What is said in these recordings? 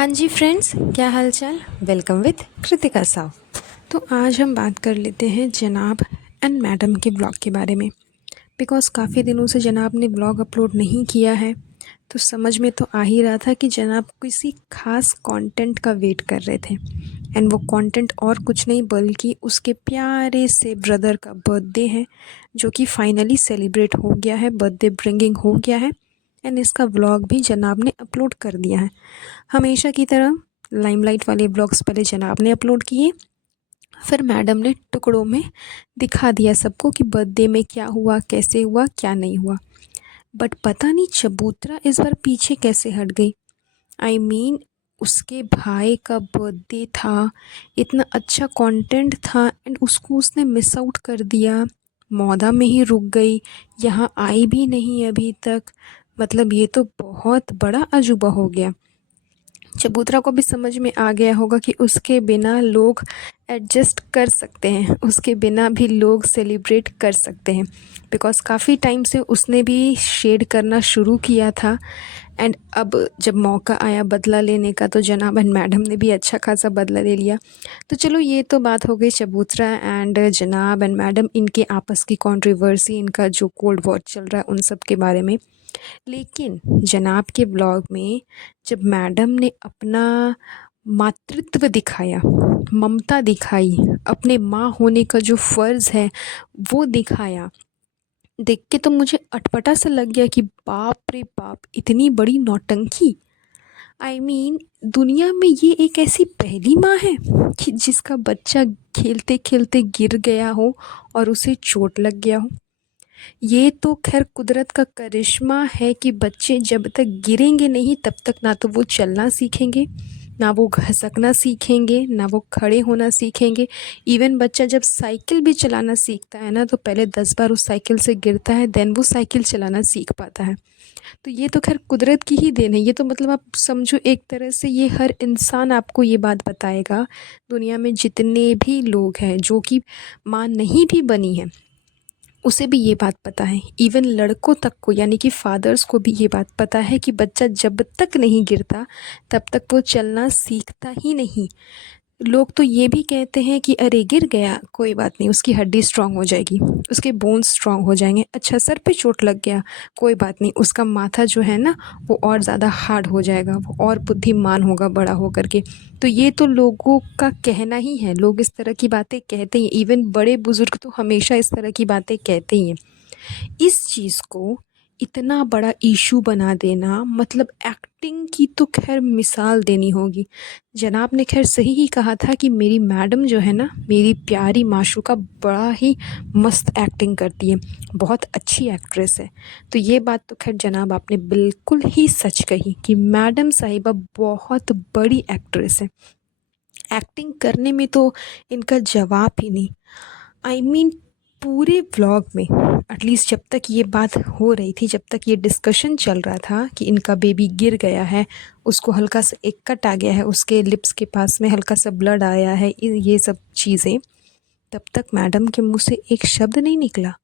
हाँ जी फ्रेंड्स, क्या हाल चाल। Welcome with Kritika Sao. तो आज हम बात कर लेते हैं जनाब एंड मैडम के ब्लॉग के बारे में। बिकॉज़ काफ़ी दिनों से जनाब ने ब्लॉग अपलोड नहीं किया है, तो समझ में तो आ ही रहा था कि जनाब किसी खास कंटेंट का वेट कर रहे थे। एंड वो कंटेंट और कुछ नहीं बल्कि उसके प्यारे से ब्रदर का बर्थडे है, जो कि फाइनली सेलिब्रेट हो गया है, बर्थडे ब्रिंगिंग हो गया है। एंड इसका व्लॉग भी जनाब ने अपलोड कर दिया है। हमेशा की तरह लाइमलाइट वाले ब्लॉग्स पहले जनाब ने अपलोड किए, फिर मैडम ने टुकड़ों में दिखा दिया सबको कि बर्थडे में क्या हुआ, कैसे हुआ, क्या नहीं हुआ। बट पता नहीं चबूतरा इस बार पीछे कैसे हट गई। आई मीन उसके भाई का बर्थडे था, इतना अच्छा कंटेंट था एंड उसको उसने मिस आउट कर दिया। मौदा में ही रुक गई, यहाँ आई भी नहीं अभी तक। मतलब ये तो बहुत बड़ा अजूबा हो गया। चबूतरा को भी समझ में आ गया होगा कि उसके बिना लोग एडजस्ट कर सकते हैं, उसके बिना भी लोग सेलिब्रेट कर सकते हैं। बिकॉज़ काफ़ी टाइम से उसने भी शेड करना शुरू किया था। एंड अब जब मौका आया बदला लेने का, तो जनाब एंड मैडम ने भी अच्छा खासा बदला ले लिया। तो चलो, ये तो बात हो गई चबूतरा एंड जनाब एंड मैडम, इनके आपस की कंट्रोवर्सी, इनका जो कोल्ड वॉर चल रहा है उन सब के बारे में। लेकिन जनाब के ब्लॉग में जब मैडम ने अपना मातृत्व दिखाया, ममता दिखाई, अपने माँ होने का जो फ़र्ज़ है वो दिखाया, देख के तो मुझे अटपटा सा लग गया कि बाप रे बाप, इतनी बड़ी नौटंकी। आई मीन दुनिया में ये एक ऐसी पहली माँ है कि जिसका बच्चा खेलते खेलते गिर गया हो और उसे चोट लग गया हो। ये तो खैर कुदरत का करिश्मा है कि बच्चे जब तक गिरेंगे नहीं तब तक ना तो वो चलना सीखेंगे, ना वो घसकना सीखेंगे, ना वो खड़े होना सीखेंगे। इवन बच्चा जब साइकिल भी चलाना सीखता है ना, तो पहले 10 बार उस साइकिल से गिरता है, देन वो साइकिल चलाना सीख पाता है। तो ये तो खैर कुदरत की ही देन है। ये तो मतलब आप समझो, एक तरह से ये हर इंसान आपको ये बात बताएगा, दुनिया में जितने भी लोग हैं जो कि माँ नहीं भी बनी हैं, उसे भी ये बात पता है। इवन लड़कों तक को, यानी कि फादर्स को भी ये बात पता है कि बच्चा जब तक नहीं गिरता तब तक वो चलना सीखता ही नहीं। लोग तो ये भी कहते हैं कि अरे गिर गया कोई बात नहीं, उसकी हड्डी स्ट्रांग हो जाएगी, उसके बोन्स स्ट्रांग हो जाएंगे। अच्छा, सर पे चोट लग गया, कोई बात नहीं, उसका माथा जो है ना वो और ज़्यादा हार्ड हो जाएगा, वो और बुद्धिमान होगा बड़ा हो करके। तो ये तो लोगों का कहना ही है, लोग इस तरह की बातें कहते ही हैं। इवन बड़े बुज़ुर्ग तो हमेशा इस तरह की बातें कहते ही हैं। इस चीज़ को इतना बड़ा इशू बना देना, मतलब एक्टिंग की तो खैर मिसाल देनी होगी। जनाब ने खैर सही ही कहा था कि मेरी मैडम जो है ना, मेरी प्यारी माशूका, बड़ा ही मस्त एक्टिंग करती है, बहुत अच्छी एक्ट्रेस है। तो ये बात तो खैर जनाब आपने बिल्कुल ही सच कही कि मैडम साहिबा बहुत बड़ी एक्ट्रेस है। एक्टिंग करने में तो इनका जवाब ही नहीं। आई मीन पूरे व्लॉग में, एटलीस्ट जब तक ये बात हो रही थी, जब तक ये डिस्कशन चल रहा था कि इनका बेबी गिर गया है, उसको हल्का सा एक कट आ गया है, उसके लिप्स के पास में हल्का सा ब्लड आया है, ये सब चीज़ें, तब तक मैडम के मुंह से एक शब्द नहीं निकला।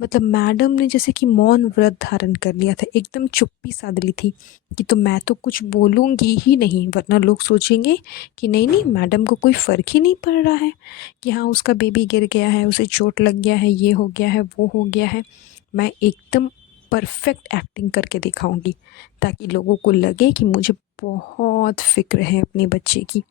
मतलब मैडम ने जैसे कि मौन व्रत धारण कर लिया था, एकदम चुप्पी साध ली थी कि तो मैं तो कुछ बोलूँगी ही नहीं, वरना लोग सोचेंगे कि नहीं नहीं, मैडम को कोई फ़र्क ही नहीं पड़ रहा है कि हाँ उसका बेबी गिर गया है, उसे चोट लग गया है, ये हो गया है, वो हो गया है। मैं एकदम परफेक्ट एक्टिंग करके दिखाऊंगी ताकि लोगों को लगे कि मुझे बहुत फ़िक्र है अपने बच्चे की।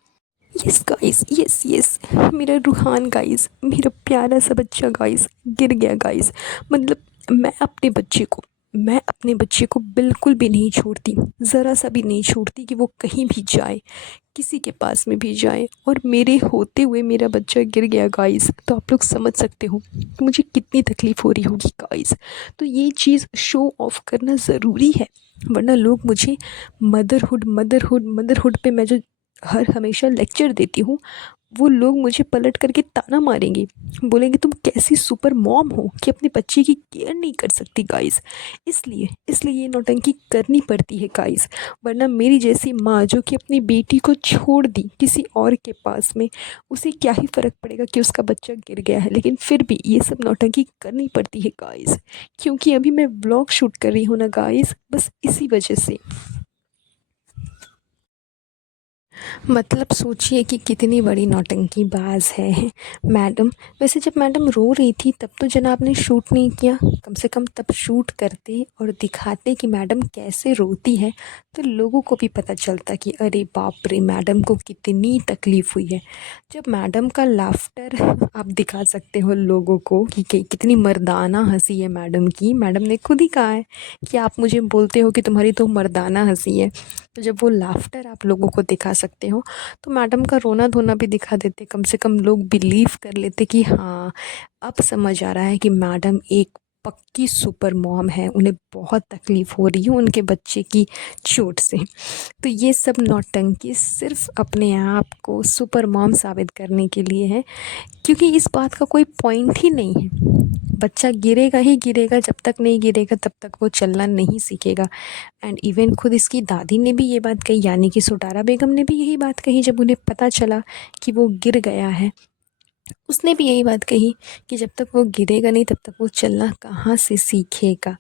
यस गाइस, यस यस, मेरा रूहान गाइस, मेरा प्यारा सा बच्चा गाइस गिर गया गाइस। मतलब मैं अपने बच्चे को बिल्कुल भी नहीं छोड़ती, ज़रा सा भी नहीं छोड़ती कि वो कहीं भी जाए, किसी के पास में भी जाए, और मेरे होते हुए मेरा बच्चा गिर गया गाइस। तो आप लोग समझ सकते हो कि मुझे कितनी तकलीफ़ हो रही होगी गाइस। तो ये चीज़ शो ऑफ करना ज़रूरी है, वरना लोग मुझे मदरहुड मदरहुड मदरहुड पे मैं जो हर हमेशा लेक्चर देती हूँ, वो लोग मुझे पलट करके ताना मारेंगे, बोलेंगे तुम कैसी सुपर मॉम हो कि अपने बच्चे की केयर नहीं कर सकती गाइस। इसलिए इसलिए ये नौटंकी करनी पड़ती है गाइस, वरना मेरी जैसी माँ जो कि अपनी बेटी को छोड़ दी किसी और के पास में, उसे क्या ही फ़र्क पड़ेगा कि उसका बच्चा गिर गया है। लेकिन फिर भी ये सब नौटंकी करनी पड़ती है गाइस, क्योंकि अभी मैं व्लॉग शूट कर रही हूँ ना गाइस, बस इसी वजह से। मतलब सोचिए कि कितनी बड़ी नौटंकीबाज़ है मैडम। वैसे जब मैडम रो रही थी तब तो जनाब ने शूट नहीं किया, कम से कम तब शूट करते और दिखाते कि मैडम कैसे रोती है, तो लोगों को भी पता चलता कि अरे बाप रे, मैडम को कितनी तकलीफ़ हुई है। जब मैडम का लाफ्टर आप दिखा सकते हो लोगों को कि कितनी मर्दाना हंसी है मैडम की। मैडम ने खुद ही कहा है कि आप मुझे बोलते हो कि तुम्हारी तो मर्दाना हंसी है। तो जब वो लाफ्टर आप लोगों को दिखा सकते हो तो मैडम का रोना धोना भी दिखा देते, कम से कम लोग बिलीव कर लेते कि हाँ, अब समझ आ रहा है कि मैडम एक पक्की सुपर मॉम है, उन्हें बहुत तकलीफ़ हो रही है उनके बच्चे की चोट से। तो ये सब नौटंकी सिर्फ अपने आप को सुपर मॉम साबित करने के लिए है, क्योंकि इस बात का कोई पॉइंट ही नहीं है। बच्चा गिरेगा ही गिरेगा, जब तक नहीं गिरेगा तब तक वो चलना नहीं सीखेगा। एंड इवन खुद इसकी दादी ने भी ये बात कही, यानी कि सुटारा बेगम ने भी यही बात कही जब उन्हें पता चला कि वो गिर गया है। उसने भी यही बात कही कि जब तक वो गिरेगा नहीं तब तक वो चलना कहाँ से सीखेगा।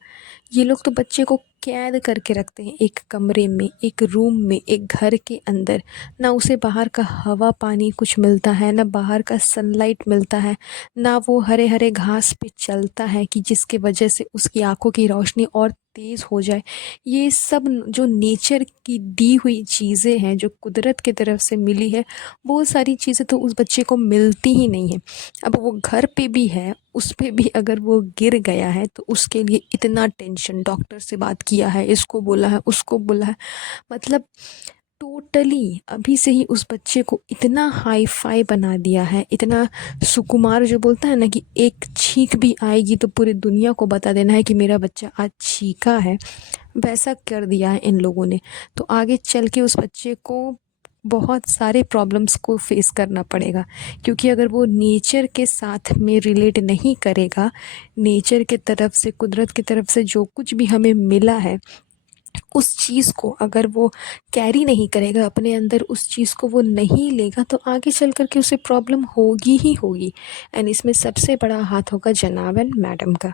ये लोग तो बच्चे को कैद करके रखते हैं एक कमरे में, एक रूम में, एक घर के अंदर। ना उसे बाहर का हवा पानी कुछ मिलता है, ना बाहर का सनलाइट मिलता है, ना वो हरे हरे घास पे चलता है कि जिसके वजह से उसकी आंखों की रोशनी और तेज़ हो जाए। ये सब जो नेचर की दी हुई चीज़ें हैं, जो कुदरत की तरफ से मिली है, वो सारी चीज़ें तो उस बच्चे को मिलती ही नहीं है। अब वो घर पे भी है, उस पे भी अगर वो गिर गया है तो उसके लिए इतना टेंशन, डॉक्टर से बात किया है, इसको बोला है, उसको बोला है। मतलब टोटली अभी से ही उस बच्चे को इतना हाई फाई बना दिया है, इतना सुकुमार, जो बोलता है ना कि एक छींक भी आएगी तो पूरी दुनिया को बता देना है कि मेरा बच्चा आज छींका है, वैसा कर दिया है इन लोगों ने। तो आगे चल के उस बच्चे को बहुत सारे प्रॉब्लम्स को फेस करना पड़ेगा, क्योंकि अगर वो नेचर के साथ में रिलेट नहीं करेगा, नेचर के तरफ से, कुदरत की तरफ से जो कुछ भी हमें मिला है, उस चीज़ को अगर वो कैरी नहीं करेगा अपने अंदर, उस चीज़ को वो नहीं लेगा, तो आगे चल कर के उसे प्रॉब्लम होगी ही होगी। एंड इसमें सबसे बड़ा हाथ होगा जनाब एंड मैडम का।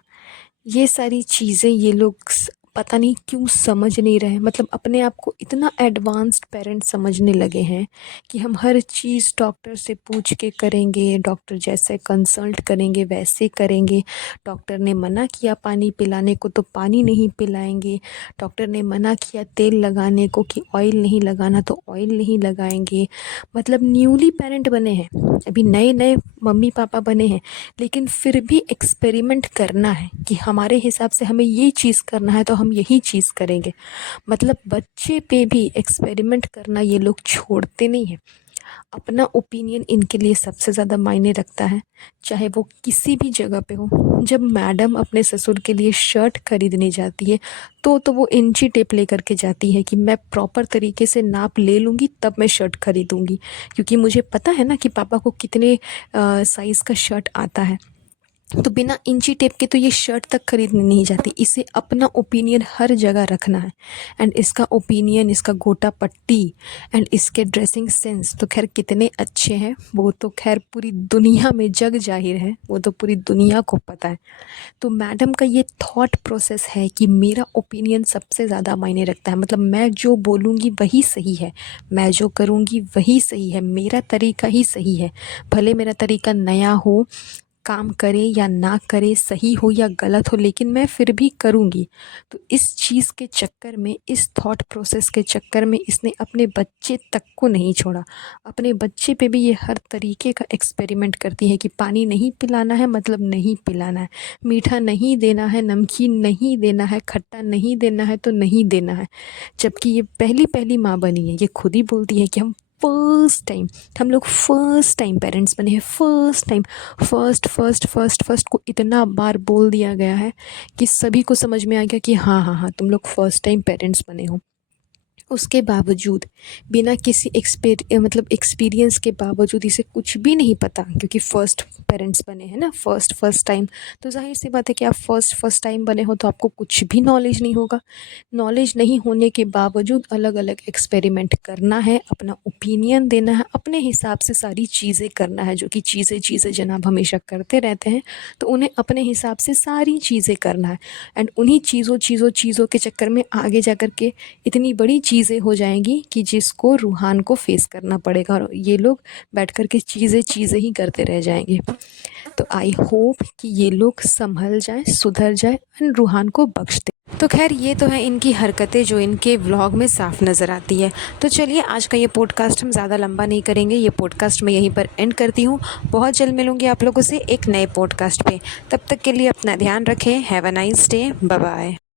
ये सारी चीज़ें ये लोग पता नहीं क्यों समझ नहीं रहे, मतलब अपने आप को इतना एडवांस्ड पेरेंट समझने लगे हैं कि हम हर चीज़ डॉक्टर से पूछ के करेंगे, डॉक्टर जैसे कंसल्ट करेंगे वैसे करेंगे। डॉक्टर ने मना किया पानी पिलाने को तो पानी नहीं पिलाएंगे, डॉक्टर ने मना किया तेल लगाने को कि ऑयल नहीं लगाना तो ऑयल नहीं लगाएंगे। मतलब न्यूली पेरेंट बने हैं, अभी नए नए मम्मी पापा बने हैं, लेकिन फिर भी एक्सपेरिमेंट करना है कि हमारे हिसाब से हमें ये चीज़ करना है तो हम यही चीज़ करेंगे। मतलब बच्चे पे भी एक्सपेरिमेंट करना ये लोग छोड़ते नहीं हैं। अपना ओपिनियन इनके लिए सबसे ज़्यादा मायने रखता है, चाहे वो किसी भी जगह पे हो। जब मैडम अपने ससुर के लिए शर्ट खरीदने जाती है तो वो इंची टेप लेकर के जाती है कि मैं प्रॉपर तरीके से नाप ले लूँगी तब मैं शर्ट खरीदूँगी, क्योंकि मुझे पता है ना कि पापा को कितने साइज़ का शर्ट आता है। तो बिना इंची टेप के तो ये शर्ट तक खरीदने नहीं जाती। इसे अपना ओपिनियन हर जगह रखना है। एंड इसका ओपिनियन, इसका गोटा पट्टी एंड इसके ड्रेसिंग सेंस तो खैर कितने अच्छे हैं, वो तो खैर पूरी दुनिया में जग जाहिर है, वो तो पूरी दुनिया को पता है। तो मैडम का ये थॉट प्रोसेस है कि मेरा ओपिनियन सबसे ज़्यादा मायने रखता है, मतलब मैं जो बोलूँगी वही सही है, मैं जो करूँगी वही सही है, मेरा तरीका ही सही है। भले मेरा तरीका नया हो, काम करे या ना करे, सही हो या गलत हो, लेकिन मैं फिर भी करूँगी। तो इस चीज़ के चक्कर में, इस थॉट प्रोसेस के चक्कर में इसने अपने बच्चे तक को नहीं छोड़ा। अपने बच्चे पे भी ये हर तरीके का एक्सपेरिमेंट करती है कि पानी नहीं पिलाना है मतलब नहीं पिलाना है, मीठा नहीं देना है, नमकीन नहीं देना है, खट्टा नहीं देना है तो नहीं देना है। जबकि ये पहली पहली माँ बनी है, ये खुद ही बोलती है कि हम लोग फर्स्ट टाइम पेरेंट्स बने हैं, फर्स्ट टाइम। फर्स्ट को इतना बार बोल दिया गया है कि सभी को समझ में आ गया कि हाँ हाँ हाँ, तुम लोग फर्स्ट टाइम पेरेंट्स बने हो। उसके बावजूद, बिना किसी मतलब एक्सपीरियंस के बावजूद इसे कुछ भी नहीं पता, क्योंकि फ़र्स्ट पेरेंट्स बने हैं ना, फ़र्स्ट टाइम। तो ज़ाहिर सी बात है कि आप फ़र्स्ट टाइम बने हो तो आपको कुछ भी नॉलेज नहीं होगा। नॉलेज नहीं होने के बावजूद अलग अलग एक्सपेरिमेंट करना है, अपना ओपिनियन देना है, अपने हिसाब से सारी चीज़ें करना है, जो कि चीज़ें जनाब हमेशा करते रहते हैं। तो उन्हें अपने हिसाब से सारी चीज़ें करना है। एंड उन्हीं चीज़ों के चक्कर में आगे जा कर के इतनी बड़ी चीज़ चीज़ें हो जाएंगी कि जिसको रूहान को फेस करना पड़ेगा और ये लोग बैठ कर के चीज़ें ही करते रह जाएंगे। तो आई होप कि ये लोग संभल जाएं, सुधर जाएं और रूहान को बख्श दें। तो खैर ये तो है इनकी हरकतें जो इनके व्लॉग में साफ नज़र आती है। तो चलिए आज का ये पॉडकास्ट हम ज़्यादा लंबा नहीं करेंगे, ये पॉडकास्ट मैं यहीं पर एंड करती हूँ। बहुत जल्द मिलूँगी आप लोगों से एक नए पॉडकास्ट पे। तब तक के लिए अपना ध्यान रखें। Have a nice day. Bye bye.